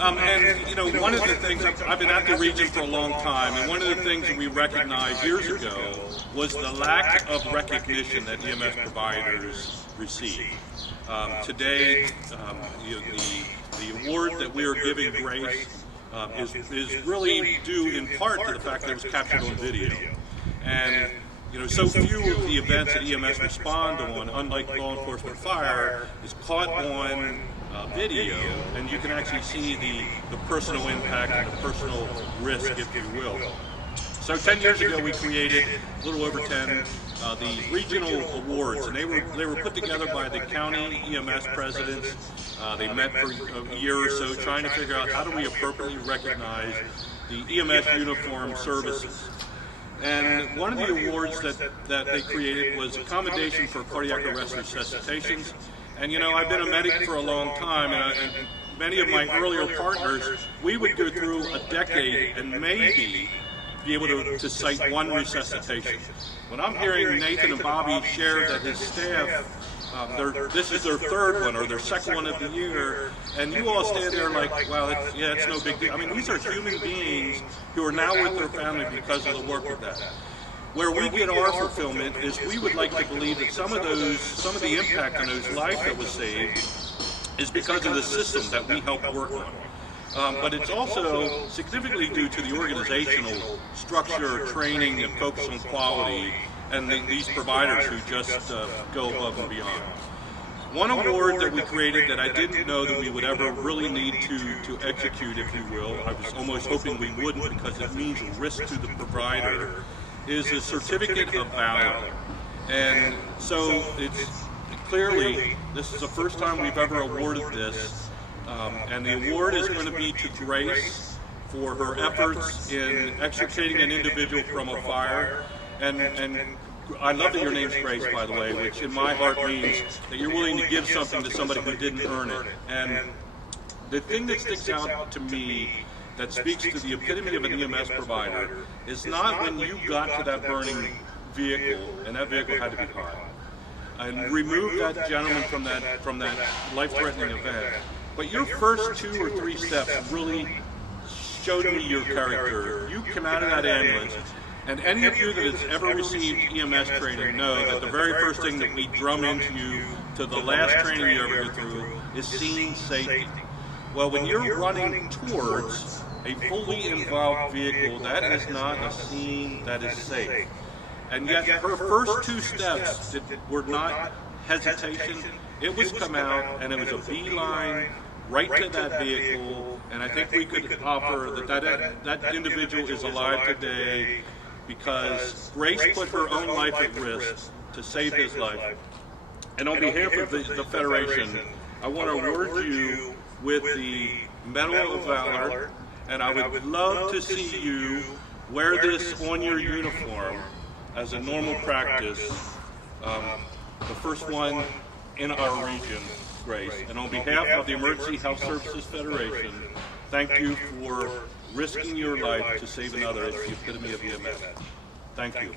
And, you know, one of the things, I've been at the region for a long time, and one of the things that we recognized years ago was the lack of recognition that EMS providers receive. Today, the award that we are giving Grace is really due in part to the fact that it was captured on video. And, you know, so few of the events that EMS respond on, unlike law enforcement fire, is caught on video, and you can actually see the personal impact and the personal risk, if you will. So 10 years ago, we created, a little over 10, the regional awards, and they were put together by the county EMS presidents. They met for a year or so trying to figure out how do we appropriately recognize the EMS uniformed services. And one of the awards that they created was a commendation for cardiac arrest resuscitations. And you know, I've been a medic for a long time, and many of my earlier partners, we would go through a decade and maybe be able to cite one resuscitation. When I'm hearing Nathan and Bobby share that his staff, this is their third one or their second one of the year, and you all stand there like, wow, it's no big deal. I mean, these are human beings who are now with their family because of the work of that. Where we get our fulfillment is we would like to believe that some of the impact on those lives that was saved is because of the system that we help work on. But it's also significantly due to the organizational structure, training, and focus on quality, and these providers who just go above and beyond. One award that we created that I didn't know that we would ever really need to execute, if you will, I was almost hoping we wouldn't because it means risk to the provider, is a certificate of valor. And so it's clearly, this is the first time we've ever awarded this, and the award is going to be to Grace for her efforts in extricating an individual from a fire. And I love that your name's Grace, by the way, which in my heart means that you're willing to give something to somebody who didn't earn it. And the thing that sticks out to me that speaks to the epitome of an EMS provider is not when you got to that burning vehicle, and that vehicle had to be hot, and remove that gentleman from that life-threatening event. But your first 2 or 3 steps really showed me your character. You came out of that ambulance, and any of you that has ever received EMS training know that the very first thing that we drum into you to the last training you ever go through is scene safety. Well, when you're running towards a fully involved vehicle, that is not a scene that is safe. And yet her first 2 steps were not hesitation. It was come out and it was a beeline right to that vehicle. And I think we could offer that individual is alive today because Grace put her own life at risk to save his life. And on behalf of the Federation, I want to award you with the Medal of Valor, and I would love to see you wear this on your uniform as a normal practice, the first one in our region, Grace. And on behalf of the Emergency Health Services Federation, thank you for risking your life to save another. It's the epitome of EMS. Thank you.